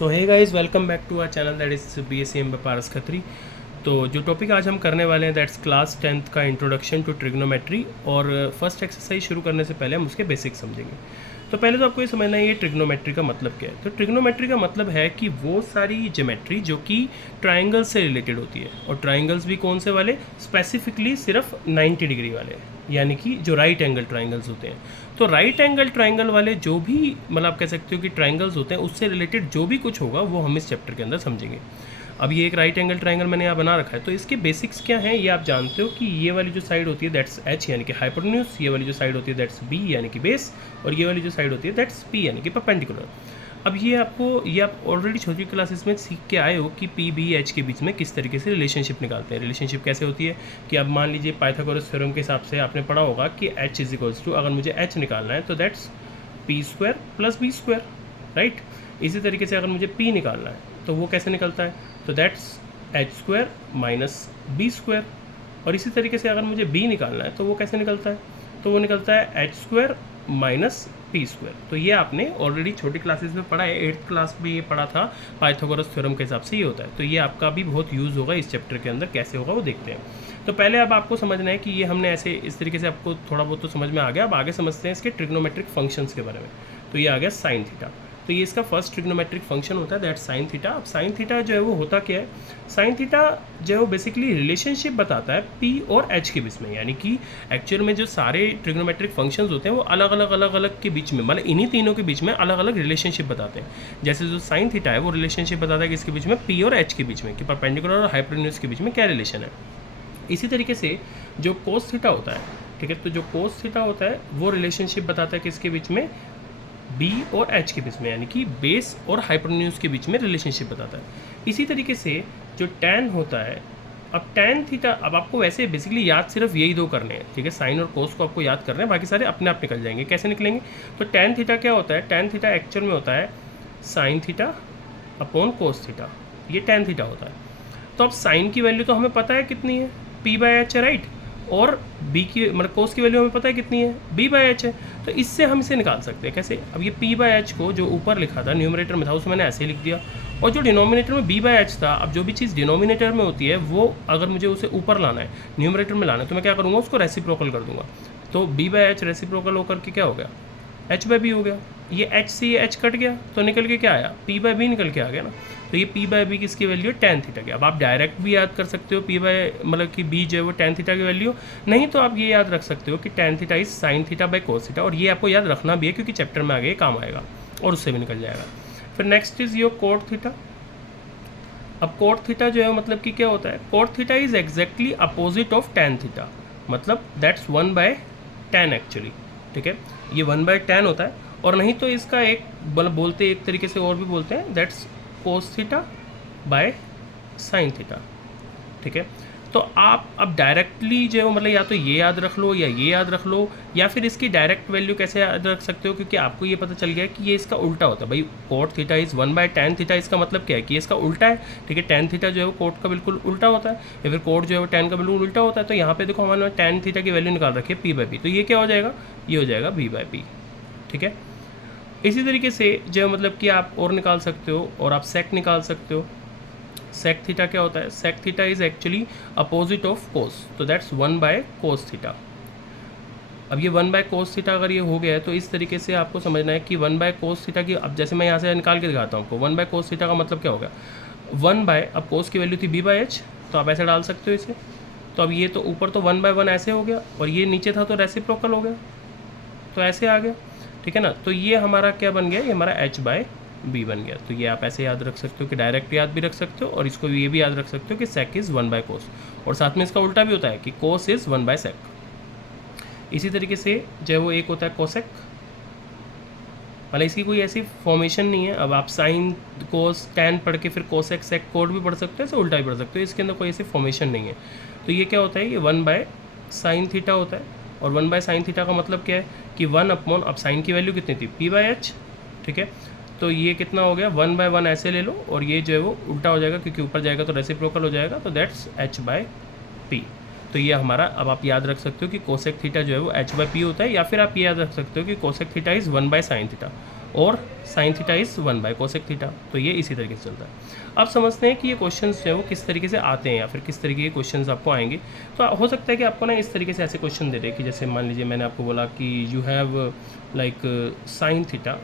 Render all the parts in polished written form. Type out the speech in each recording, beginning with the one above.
So hey guys, welcome back to our channel that is BSc Paras Khatri. तो जो topic आज हम करने वाले हैं दैट्स क्लास 10th का इंट्रोडक्शन टू ट्रिग्नोमेट्री। और फर्स्ट एक्सरसाइज शुरू करने से पहले हम उसके बेसिक समझेंगे। तो पहले तो आपको ये समझना है ये ट्रिग्नोमेट्री का मतलब क्या है। तो ट्रिग्नोमेट्री का मतलब है कि वो सारी ज्योमेट्री जो कि ट्राइंगल से रिलेटेड होती है, और ट्राइंगल्स भी कौन से वाले, स्पेसिफिकली सिर्फ 90 डिग्री वाले, यानी कि जो राइट एंगल ट्राइंगल्स होते हैं। तो राइट एंगल ट्राइंगल वाले जो भी मतलब आप कह सकते हो कि ट्राइंगल्स होते हैं, उससे रिलेटेड जो भी कुछ होगा वो हम इस चैप्टर के अंदर समझेंगे। अब ये एक राइट एंगल ट्राइंगल मैंने यहाँ बना रखा है, तो इसके बेसिक्स क्या हैं ये आप जानते हो कि ये वाली जो साइड होती है दैट्स एच यानी कि हाइपोटेन्यूज, ये वाली जो साइड होती है दैट्स बी यानी कि बेस, और ये वाली जो साइड होती है दैट्स पी यानी कि परपेंडिकुलर। अब ये आप ऑलरेडी छोटी क्लासेस में सीख के आए हो कि पी बी एच के बीच में किस तरीके से रिलेशनशिप निकालते हैं। रिलेशनशिप कैसे होती है कि अब मान लीजिए पाइथागोरस थ्योरम के हिसाब से आपने पढ़ा होगा कि एच इज इक्वल्स टू, अगर मुझे एच निकालना है तो that's P square plus B square, right. इसी तरीके से अगर मुझे पी निकालना है तो वो कैसे निकलता है, तो that's H square minus B square. और इसी तरीके से अगर मुझे बी निकालना है तो वो कैसे निकलता है, तो वो निकलता है H square minus P square. तो ये आपने ऑलरेडी छोटी क्लासेस में पढ़ा है, 8th क्लास में ये पढ़ा था, पाइथागोरस थ्योरम के हिसाब से ये होता है। तो ये आपका भी बहुत यूज़ होगा इस चैप्टर के अंदर, कैसे होगा वो देखते हैं। तो पहले अब आपको समझना है कि ये हमने ऐसे इस तरीके से आपको थोड़ा बहुत तो समझ में आ गया। अब आगे समझते हैं इसके ट्रिग्नोमेट्रिक फंक्शंस के बारे में। तो ये आ गया साइन थीटा। तो ये इसका फर्स्ट ट्रिग्नोमेट्रिक फंक्शन होता है दैट साइन थीटा। अब साइन थीटा जो है वो होता क्या है, साइन थीटा जो है वो बेसिकली रिलेशनशिप बताता है पी और एच के बीच में, यानी कि एक्चुअल में जो सारे ट्रिग्नोमेट्रिक फंक्शंस होते हैं वो अलग अलग के बीच में, मतलब इन्हीं तीनों के बीच में अलग अलग रिलेशनशिप बताते हैं। जैसे जो साइन थीटा है वो रिलेशनशिप बताता है कि इसके बीच में पी और एच के बीच में, कि परपेंडिकुलर और हाइपोटेन्यूज के बीच में क्या रिलेशन है। इसी तरीके से जो कोस थीटा होता है, ठीक है, तो जो कोस थीटा होता है वो रिलेशनशिप बताता है किसके बीच में, बी और एच के बीच में, यानी कि बेस और हाइपोटेन्यूज के बीच में रिलेशनशिप बताता है। इसी तरीके से जो टैन होता है, अब टैन थीटा, अब आपको वैसे बेसिकली याद सिर्फ यही दो करने हैं, ठीक है, साइन और कोस को आपको याद करना है, बाकी सारे अपने आप निकल जाएंगे। कैसे निकलेंगे, तो टैन थीटा क्या होता है, टैन थीटा एक्चुअल में होता है sine theta upon cos theta, ये टैन थीटा होता है। तो अब साइन की वैल्यू तो हमें पता है कितनी है, पी बाई एच है, राइट, और बी की मतलब कोस की वैल्यू हमें पता है कितनी है, बी बाई एच है। तो इससे हम इसे निकाल सकते हैं कैसे, अब ये पी बाई एच को जो ऊपर लिखा था न्यूमरेटर में था उसमें मैंने ऐसे ही लिख दिया, और जो डिनोमिनेटर में बी बाई एच था, अब जो भी चीज़ डिनोमिनेटर में होती है वो अगर मुझे उसे ऊपर लाना है, न्यूमरेटर में लाना है, तो मैं क्या करूँगा, उसको रेसिप्रोकल कर दूंगा। तो बी बाई एच रेसिप्रोकल होकर के क्या हो गया, एच बाई बी हो गया। ये एच से ये एच कट गया तो निकल के क्या आया, पी बाई बी निकल के आ गया ना। तो ये पी बाई बी किसकी वैल्यू है, टैन थीटा की। अब आप डायरेक्ट भी याद कर सकते हो पी बाई मतलब कि बी जो है वो टैन थीटा की वैल्यू, नहीं तो आप ये याद रख सकते हो कि tan theta is sine theta by cos theta, और ये आपको याद रखना भी है क्योंकि चैप्टर में आगे काम आएगा और उससे भी निकल जाएगा। फिर next is your cot theta. अब कोट थीटा जो है मतलब कि क्या होता है, cot theta is exactly opposite of tan theta, मतलब दैट्स 1/tan एक्चुअली, ठीक है, ये 1/tan होता है। और नहीं तो इसका एक बोलते एक तरीके से और भी बोलते हैं that's cos theta by sine theta, ठीक है। तो आप अब डायरेक्टली जो है मतलब या तो ये याद रख लो या ये याद रख लो, या फिर इसकी डायरेक्ट वैल्यू कैसे याद रख सकते हो, क्योंकि आपको ये पता चल गया कि ये इसका उल्टा होता है। भाई cot theta is 1/tan theta, इसका मतलब क्या है कि इसका उल्टा है, ठीक है। टैन थीटा जो है वो कोट का बिल्कुल उल्टा होता है, या फिर कोट जो है वो टैन का बिल्कुल उल्टा होता है। तो यहाँ पे देखो हमारे टैन थीटा की वैल्यू निकाल रखी है पी बाई पी, तो ये क्या हो जाएगा, ये हो जाएगा बी बाई पी, ठीक है। इसी तरीके से जो मतलब कि आप और निकाल सकते हो, और आप सेक निकाल सकते हो। सेक थीटा क्या होता है, sec theta is actually opposite of cos, तो दैट्स 1/cos थीटा। अब ये 1/cos थीटा अगर ये हो गया है तो इस तरीके से आपको समझना है कि 1/cos थीटा की, अब जैसे मैं यहाँ से निकाल के दिखाता हूँ आपको, 1/cos थीटा का मतलब क्या होगा, 1/ अब कोस की वैल्यू थी बी बाई एच, तो आप ऐसे डाल सकते हो इसे। तो अब ये तो ऊपर तो 1/1 ऐसे हो गया, और ये नीचे था तो रेसिप्रोकल हो गया, तो ऐसे आ गया, ठीक है ना। तो ये हमारा क्या बन गया, ये हमारा एच बाय बी बन गया। तो ये आप ऐसे याद रख सकते हो कि डायरेक्ट याद भी रख सकते हो, और इसको ये भी याद रख सकते हो कि सेक इज़ 1/cos, और साथ में इसका उल्टा भी होता है कि कोस इज़ 1/sec। इसी तरीके से जो है वो एक होता है कोसेक, मतलब इसकी कोई ऐसी फॉर्मेशन नहीं है। अब आप साइन कोस टैन पढ़ के फिर कोसेक सेक कोड भी पढ़ सकते हो, ऐसे उल्टा भी पढ़ सकते हो, इसके अंदर कोई ऐसी फॉर्मेशन नहीं है। तो ये क्या होता है, ये 1/sin थीटा होता है, और 1/sin थीटा का मतलब क्या है कि 1/, अब साइन की वैल्यू कितनी थी, पी बाई एच, ठीक है। तो ये कितना हो गया, 1/1 ऐसे ले लो, और ये जो है वो उल्टा हो जाएगा क्योंकि ऊपर जाएगा तो रेसिप्रोकल हो जाएगा, तो दैट्स एच बाई पी। तो ये हमारा, अब आप याद रख सकते हो कि कोसेक थीटा जो है वो एच बाई पी होता है, या फिर आप ये याद रख सकते हो कि cosec theta is 1/sin theta, और sine theta is 1 by cosec theta. तो ये इसी तरीके से चलता है। अब समझते हैं कि ये क्वेश्चंस जो है वो किस तरीके से आते हैं या फिर किस तरीके के क्वेश्चंस आपको आएंगे। तो हो सकता है कि आपको ना इस तरीके से ऐसे क्वेश्चन दे दे कि जैसे मान लीजिए मैंने आपको बोला कि you have like sine theta,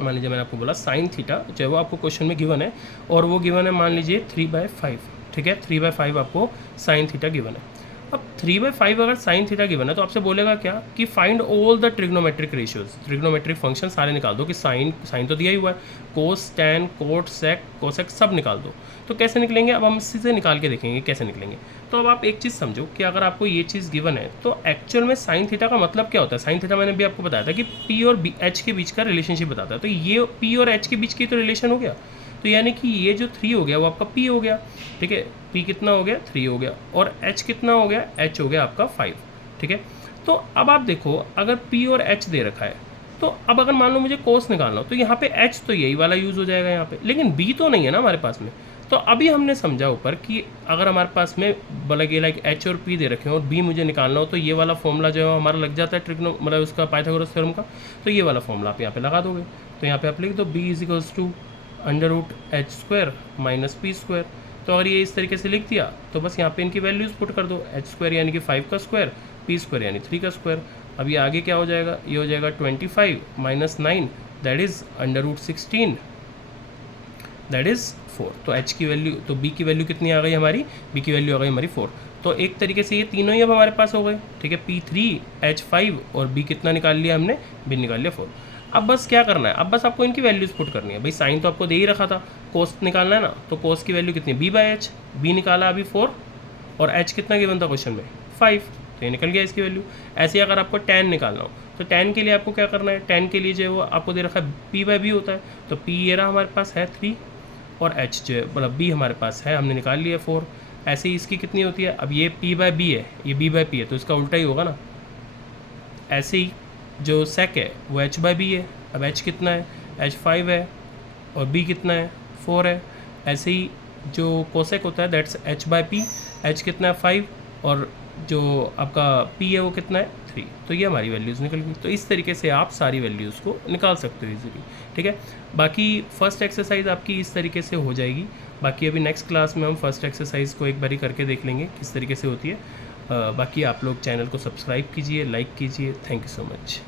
मान लीजिए मैंने आपको बोला साइन थीटा जो है वो आपको क्वेश्चन में गिवन है, और वो गिवन है मान लीजिए 3/5, ठीक है, 3/5 आपको साइन थीटा गिवन है। अब 3/5 अगर साइन थीटा गिवन है तो आपसे बोलेगा क्या कि find all the trigonometric ratios, trigonometric function सारे निकाल दो कि साइन तो दिया ही हुआ है, कोस टैन कोट सेक कोसेक सब निकाल दो। तो कैसे निकलेंगे, अब हम इसी से निकाल के देखेंगे कैसे निकलेंगे। तो अब आप एक चीज़ समझो कि अगर आपको ये चीज़ गिवन है तो एक्चुअल में साइन थीटा का मतलब क्या होता है। साइन थीटा मैंने भी आपको बताया था कि पी और एच के बीच का रिलेशनशिप बताता है। तो ये पी और एच के बीच की तो रिलेशन हो गया, तो यानी कि ये जो 3 हो गया वो आपका P हो गया, ठीक है, P कितना हो गया 3 हो गया, और H कितना हो गया, H हो गया आपका 5, ठीक है। तो अब आप देखो अगर P और H दे रखा है तो अब अगर मान लो मुझे कोस निकालना हो तो यहाँ पे H तो यही वाला यूज़ हो जाएगा यहाँ पे, लेकिन B तो नहीं है ना हमारे पास में। तो अभी हमने समझा ऊपर कि अगर हमारे पास में बोला कि लाइक H और P दे रखे हो और B मुझे निकालना हो तो ये वाला फॉर्मूला जो है हमारा लग जाता है ट्रिग्नो मतलब उसका पाइथागोरस थ्योरम का। तो ये वाला फॉर्मूला आप यहाँ पे लगा दोगे, तो यहाँ पे आप लिख दो B is to √h² minus p²। तो अगर ये इस तरीके से लिख दिया तो बस यहाँ पे इनकी वैल्यूज़ पुट कर दो, h² यानी कि 5 का स्क्वायर, p² यानी 3 का स्क्वायर। अब ये आगे क्या हो जाएगा, ये हो जाएगा 25 minus 9 that is √16 that is 4। तो h की वैल्यू, तो b की वैल्यू कितनी आ गई हमारी, b की वैल्यू आ गई हमारी 4। तो एक तरीके से ये तीनों ही अब हमारे पास हो गए, ठीक है, p3 h5 और b कितना निकाल लिया हमने, b निकाल लिया 4। अब बस क्या करना है, अब बस आपको इनकी वैल्यूज़ पुट करनी है। भाई साइन तो आपको दे ही रखा था, कोस निकालना है ना, तो कोस की वैल्यू कितनी b/h, b निकाला अभी 4 और h कितना गिवन था क्वेश्चन में 5, तो ये निकल गया इसकी वैल्यू। ऐसे ही अगर आपको tan निकालना हो तो tan के लिए आपको क्या करना है, tan के लिए जो है वो आपको दे रखा है p/b होता है, तो p ये रहा हमारे पास है 3 और h जो है मतलब b हमारे पास है हमने निकाल लिया 4। ऐसे ही इसकी कितनी होती है, अब ये p/b है, ये b/p है, तो इसका उल्टा ही होगा ना। ऐसे ही जो सेक है वो h/b है, अब h कितना है, h 5 है और b कितना है 4 है। ऐसे ही जो कोसेक होता है दैट्स h/p, h कितना है 5 और जो आपका p है वो कितना है 3। तो ये हमारी वैल्यूज़ निकल गई। तो इस तरीके से आप सारी वैल्यूज़ को निकाल सकते हो इजीली, ठीक है। बाकी फर्स्ट एक्सरसाइज आपकी इस तरीके से हो जाएगी। बाकी अभी नेक्स्ट क्लास में हम फर्स्ट एक्सरसाइज को एक बारी करके देख लेंगे किस तरीके से होती है। बाकी आप लोग चैनल को सब्सक्राइब कीजिए, लाइक कीजिए। Thank you so much.